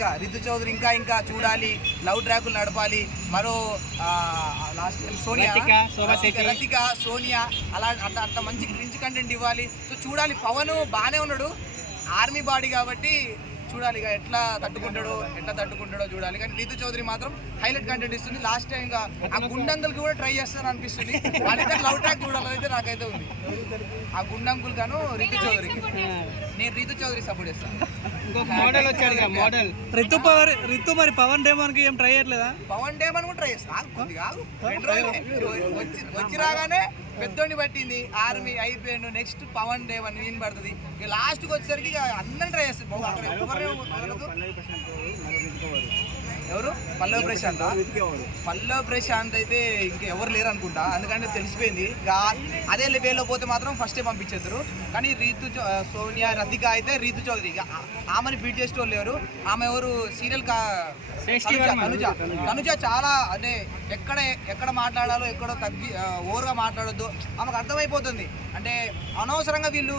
ఇంకా రితు చౌదరి ఇంకా చూడాలి, లవ్ ట్రాకులు నడపాలి. మరో లాస్ట్ సోనియా, రతిక, సోనియా అలా అంత మంచి క్రింజ్ కంటెంట్ ఇవ్వాలి. సో చూడాలి. పవన్ బాగానే ఉన్నాడు, ఆర్మీ బాడీ కాబట్టి చూడాలి ఇక ఎట్లా తట్టుకుంటాడో చూడాలి. కానీ రీతు చౌదరి మాత్రం హైలైట్ కంటెంట్ ఇస్తుంది. లాస్ట్ టైం ఇంకా ఆ గుండంకుల్కి కూడా ట్రై చేస్తాను అనిపిస్తుంది. వాళ్ళిద్దరు లవ్ ట్రాక్ చూడాలైతే నాకైతే ఉంది. ఆ గుండంకుల్ గాను రీతు చౌదరికి నేను రీతు చౌదరి సపోర్ట్ చేస్తాను. మోడల్ వచ్చాడు మోడల్ రితు మరి పవన్ డేమన్ కి ఏం ట్రై చేయట్లేదా? పవన్ డేమన్ కూడా ట్రై చేస్తా. వచ్చి రాగానే పెద్దోడిని పట్టింది ఆర్మీ అయిపోయాడు. నెక్స్ట్ పవన్ డేమన్ వీన్ పడుతుంది. ఇక లాస్ట్కి వచ్చేసరికి ఇక అందరం ట్రై చేస్తారు. ఎవరు పల్లవి ప్రశాంత్ అయితే ఇంకా ఎవరు లేరు అనుకుంటా, అందుకని తెలిసిపోయింది. అదే లెవెల్లో పోతే మాత్రం ఫస్టే పంపించేస్తారు. కానీ సోనియా, రతిక అయితే రీతు చౌదరి ఆమెని బీట్ చేసే వాళ్ళు లేరు. ఆమె ఎవరు సీరియల్ తనుజ చాలా అంటే ఎక్కడ మాట్లాడాలో ఎక్కడో ఓవర్గా మాట్లాడొద్దు ఆమెకు అర్థమైపోతుంది. అంటే అనవసరంగా వీళ్ళు